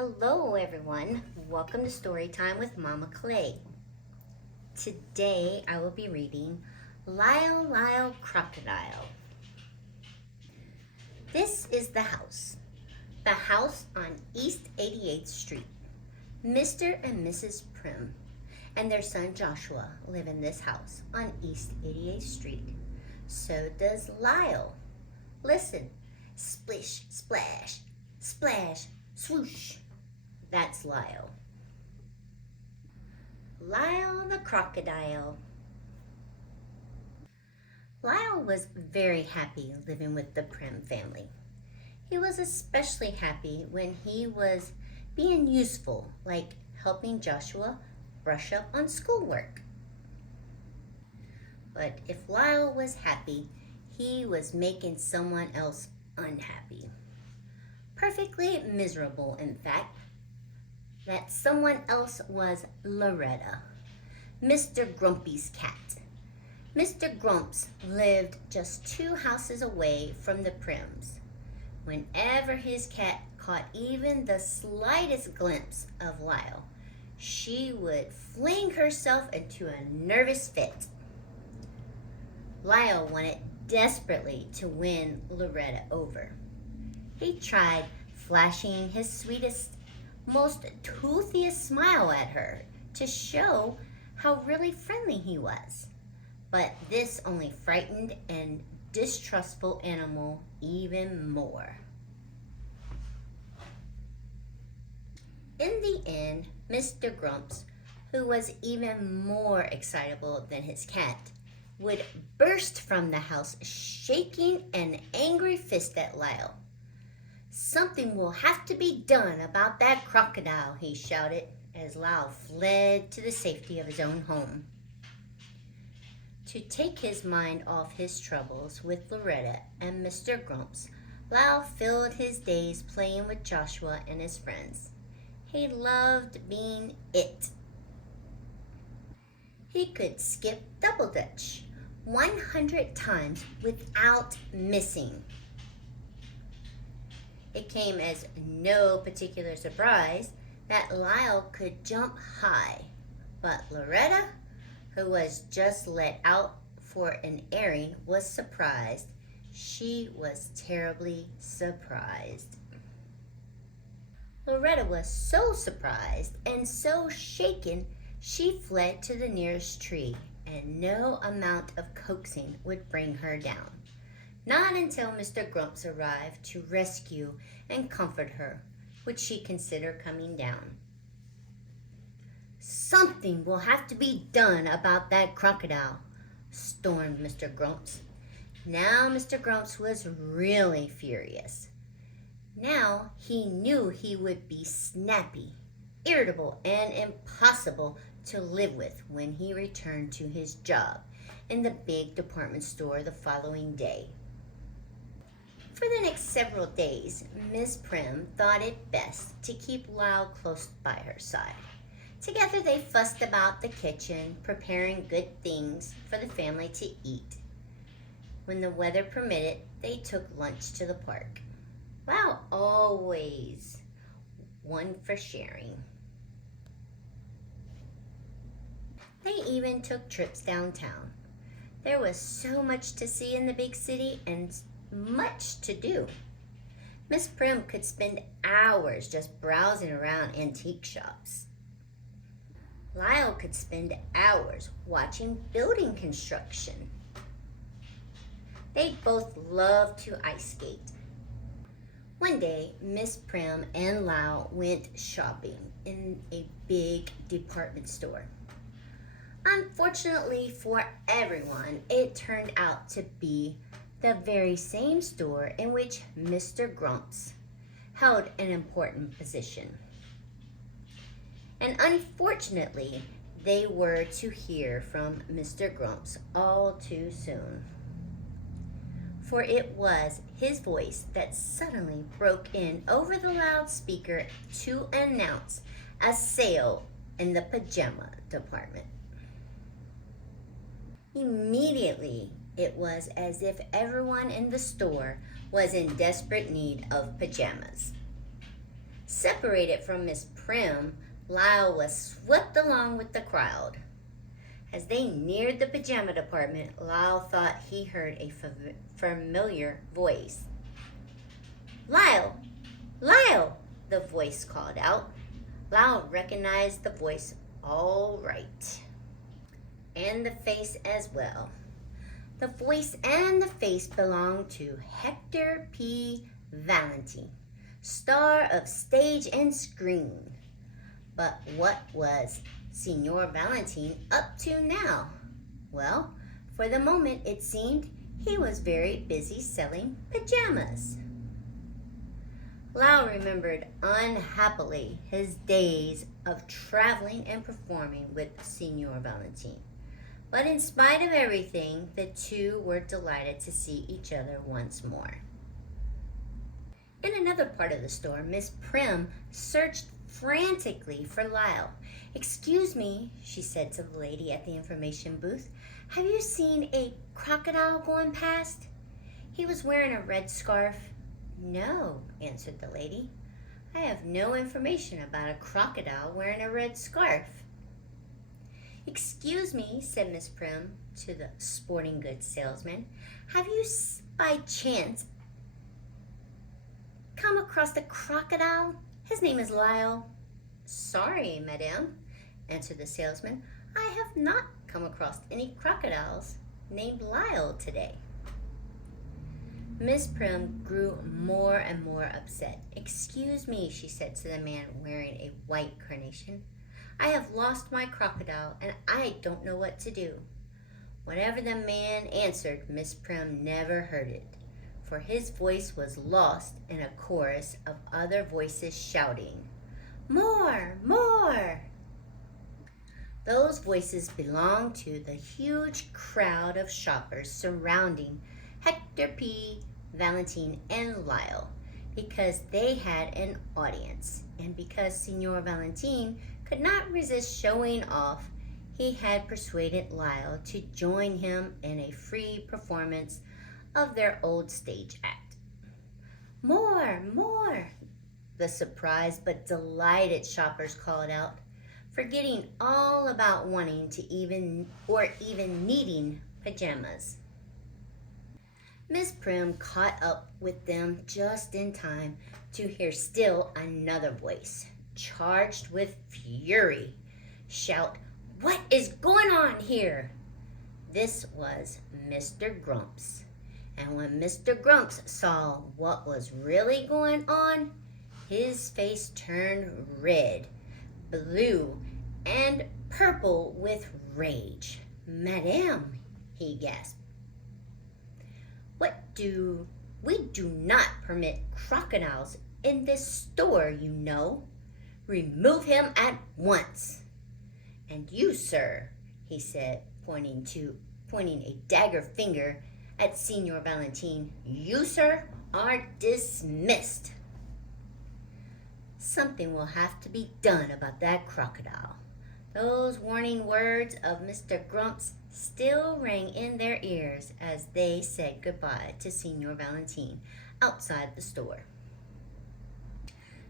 Hello everyone, welcome to Story Time with Mama Clay. Today I will be reading Lyle Crocodile. This is the house on East 88th Street. Mr. and Mrs. Primm and their son Joshua live in this house on East 88th Street. So does Lyle. Listen, splish, splash, splash, swoosh. That's Lyle. Lyle the Crocodile. Lyle was very happy living with the Primm family. He was especially happy when he was being useful, like helping Joshua brush up on schoolwork. But if Lyle was happy, he was making someone else unhappy. Perfectly miserable, in fact. That someone else was Loretta, Mr. Grumpy's cat. Mr. Grumps lived just 2 houses away from the Primms. Whenever his cat caught even the slightest glimpse of Lyle, she would fling herself into a nervous fit. Lyle wanted desperately to win Loretta over. He tried flashing his sweetest, most toothiest smile at her to show how really friendly he was. But this only frightened and distrustful animal even more. In the end, Mr. Grumps, who was even more excitable than his cat, would burst from the house shaking an angry fist at Lyle. "Something will have to be done about that crocodile," he shouted as Lyle fled to the safety of his own home. To take his mind off his troubles with Loretta and Mr. Grumps, Lyle filled his days playing with Joshua and his friends. He loved being it. He could skip double dutch 100 times without missing. It came as no particular surprise that Lyle could jump high, but Loretta, who was just let out for an airing, was surprised. She was terribly surprised. Loretta was so surprised and so shaken, she fled to the nearest tree, and no amount of coaxing would bring her down. Not until Mr. Grumps arrived to rescue and comfort her would she consider coming down. "Something will have to be done about that crocodile," stormed Mr. Grumps. Now Mr. Grumps was really furious. Now he knew he would be snappy, irritable, and impossible to live with when he returned to his job in the big department store the following day. For the next several days, Miss Primm thought it best to keep Lyle close by her side. Together they fussed about the kitchen, preparing good things for the family to eat. When the weather permitted, they took lunch to the park. Lyle always one for sharing. They even took trips downtown. There was so much to see in the big city and much to do. Miss Primm could spend hours just browsing around antique shops. Lyle could spend hours watching building construction. They both loved to ice skate. One day, Miss Primm and Lyle went shopping in a big department store. Unfortunately for everyone, it turned out to be the very same store in which Mr. Grumps held an important position. And unfortunately, they were to hear from Mr. Grumps all too soon. For it was his voice that suddenly broke in over the loudspeaker to announce a sale in the pajama department. Immediately, it was as if everyone in the store was in desperate need of pajamas. Separated from Miss Primm, Lyle was swept along with the crowd. As they neared the pajama department, Lyle thought he heard a familiar voice. "Lyle! Lyle!" the voice called out. Lyle recognized the voice all right, and the face as well. The voice and the face belonged to Hector Valenti, star of stage and screen. But what was Signor Valentine up to now? Well, for the moment it seemed he was very busy selling pajamas. Lyle remembered unhappily his days of traveling and performing with Signor Valentine. But in spite of everything, the two were delighted to see each other once more. In another part of the store, Miss Primm searched frantically for Lyle. "Excuse me," she said to the lady at the information booth. "Have you seen a crocodile going past? He was wearing a red scarf." "No," answered the lady. "I have no information about a crocodile wearing a red scarf." "Excuse me," said Miss Primm to the sporting goods salesman. "Have you by chance come across a crocodile? His name is Lyle." "Sorry, madame," answered the salesman. "I have not come across any crocodiles named Lyle today." Miss Primm grew more and more upset. "Excuse me," she said to the man wearing a white carnation. "I have lost my crocodile, and I don't know what to do." Whatever the man answered, Miss Primm never heard it, for his voice was lost in a chorus of other voices shouting, "More! More!" Those voices belonged to the huge crowd of shoppers surrounding Hector Valentine and Lyle, because they had an audience, and because Signor Valentine could not resist showing off, he had persuaded Lyle to join him in a free performance of their old stage act. "More! More!" the surprised but delighted shoppers called out, forgetting all about wanting to even needing pajamas. Miss Primm caught up with them just in time to hear still another voice, charged with fury, shout, "What is going on here?" This was Mr. Grumps. And when Mr. Grumps saw what was really going on, his face turned red, blue, and purple with rage. "Madame," he gasped, we do not permit crocodiles in this store, you know. Remove him at once." "And you, sir," he said, pointing a dagger finger at Signor Valentine, "you, sir, are dismissed." Something will have to be done about that crocodile. Those warning words of Mr. Grumps still rang in their ears as they said goodbye to Signor Valentine outside the store.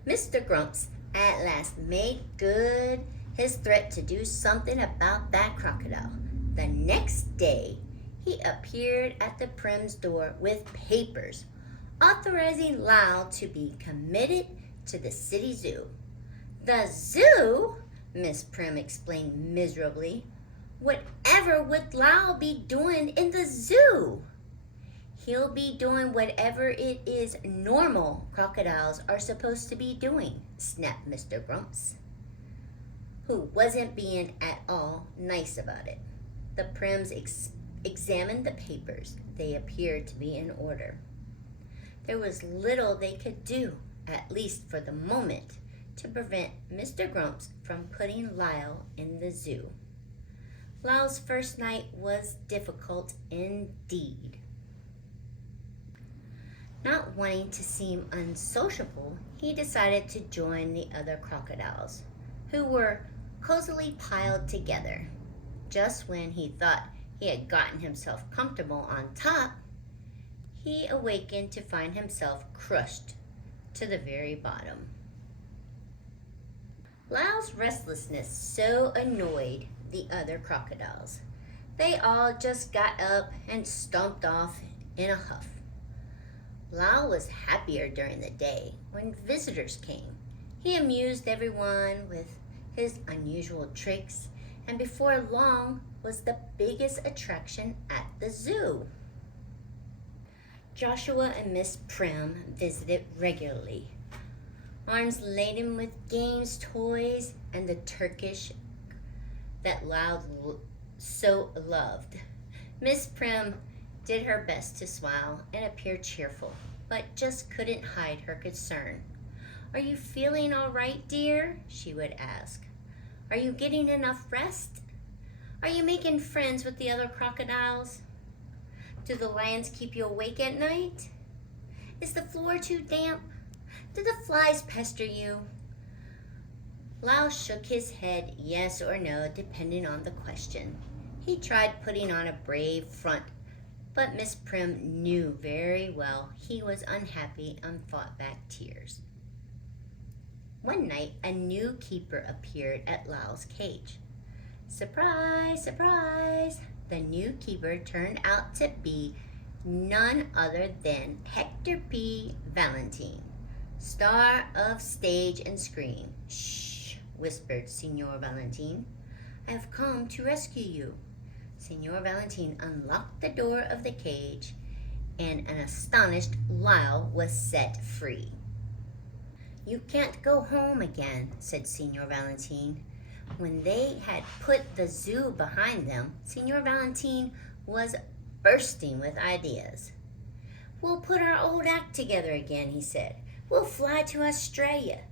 Mr. Grumps at last made good his threat to do something about that crocodile. The next day, he appeared at the Primm's door with papers authorizing Lyle to be committed to the city zoo. "The zoo?" Miss Primm explained miserably. "Whatever would Lyle be doing in the zoo?" "He'll be doing whatever it is normal crocodiles are supposed to be doing," snapped Mr. Grumps, who wasn't being at all nice about it. The Primms examined the papers. They appeared to be in order. There was little they could do, at least for the moment, to prevent Mr. Grumps from putting Lyle in the zoo. Lyle's first night was difficult indeed. Not wanting to seem unsociable, he decided to join the other crocodiles, who were cozily piled together. Just when he thought he had gotten himself comfortable on top, he awakened to find himself crushed to the very bottom. Lyle's restlessness so annoyed the other crocodiles. They all just got up and stomped off in a huff. Lyle was happier during the day when visitors came. He amused everyone with his unusual tricks, and before long was the biggest attraction at the zoo. Joshua and Miss Primm visited regularly, arms laden with games, toys, and the Turkish that Lyle so loved. Miss Primm did her best to smile and appear cheerful, but just couldn't hide her concern. "Are you feeling all right, dear?" she would ask. "Are you getting enough rest? Are you making friends with the other crocodiles? Do the lions keep you awake at night? Is the floor too damp? Do the flies pester you?" Lyle shook his head yes or no, depending on the question. He tried putting on a brave front, but Miss Primm knew very well he was unhappy and fought back tears. One night, a new keeper appeared at Lyle's cage. Surprise, surprise! The new keeper turned out to be none other than Hector Valenti, star of stage and screen. "Shh," whispered Signor Valentine. "I have come to rescue you." Signor Valentine unlocked the door of the cage, and an astonished Lyle was set free. "You can't go home again," said Signor Valentine. When they had put the zoo behind them, Signor Valentine was bursting with ideas. "We'll put our old act together again," he said. "We'll fly to Australia.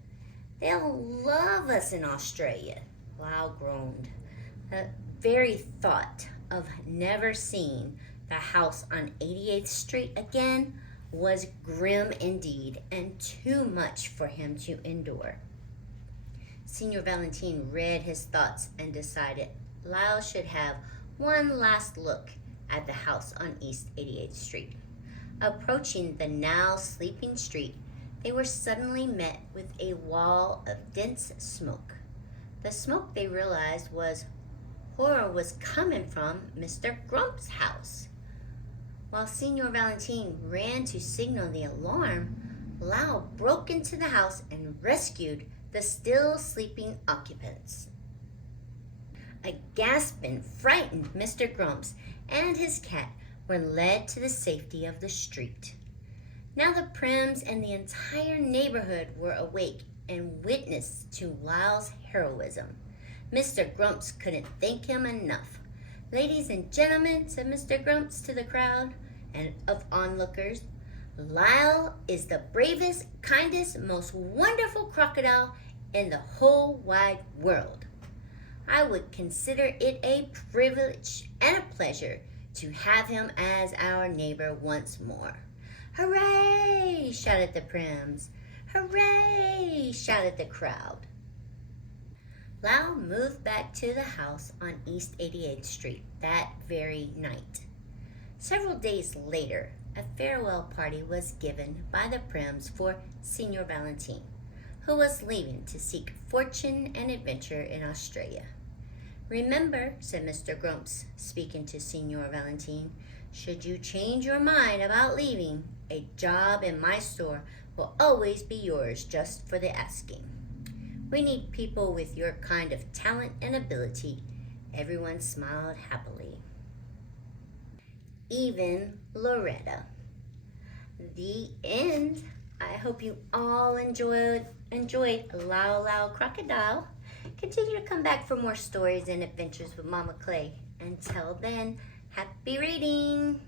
They'll love us in Australia." Lyle groaned. The very thought of never seeing the house on 88th Street again was grim indeed, and too much for him to endure. Signor Valentine read his thoughts and decided Lyle should have one last look at the house on East 88th Street. Approaching the now sleeping street, they were suddenly met with a wall of dense smoke. The smoke, they realized, was coming from Mr. Grumps' house. While Signor Valentine ran to signal the alarm, Lyle broke into the house and rescued the still sleeping occupants. A gasping, frightened Mr. Grumps and his cat were led to the safety of the street. Now the Primms and the entire neighborhood were awake and witness to Lyle's heroism. Mr. Grumps couldn't thank him enough. "Ladies and gentlemen," said Mr. Grumps to the crowd and of onlookers, "Lyle is the bravest, kindest, most wonderful crocodile in the whole wide world. I would consider it a privilege and a pleasure to have him as our neighbor once more." "Hooray!" shouted the Primms. "Hooray!" shouted the crowd. Lyle moved back to the house on East 88th Street that very night. Several days later, a farewell party was given by the Primms for Signor Valentine, who was leaving to seek fortune and adventure in Australia. "Remember," said Mr. Grumps, speaking to Signor Valentine, "should you change your mind about leaving, a job in my store will always be yours just for the asking. We need people with your kind of talent and ability." Everyone smiled happily. Even Loretta. The end. I hope you all enjoyed Lyle Crocodile. Continue to come back for more stories and adventures with Mama Clay. Until then, happy reading!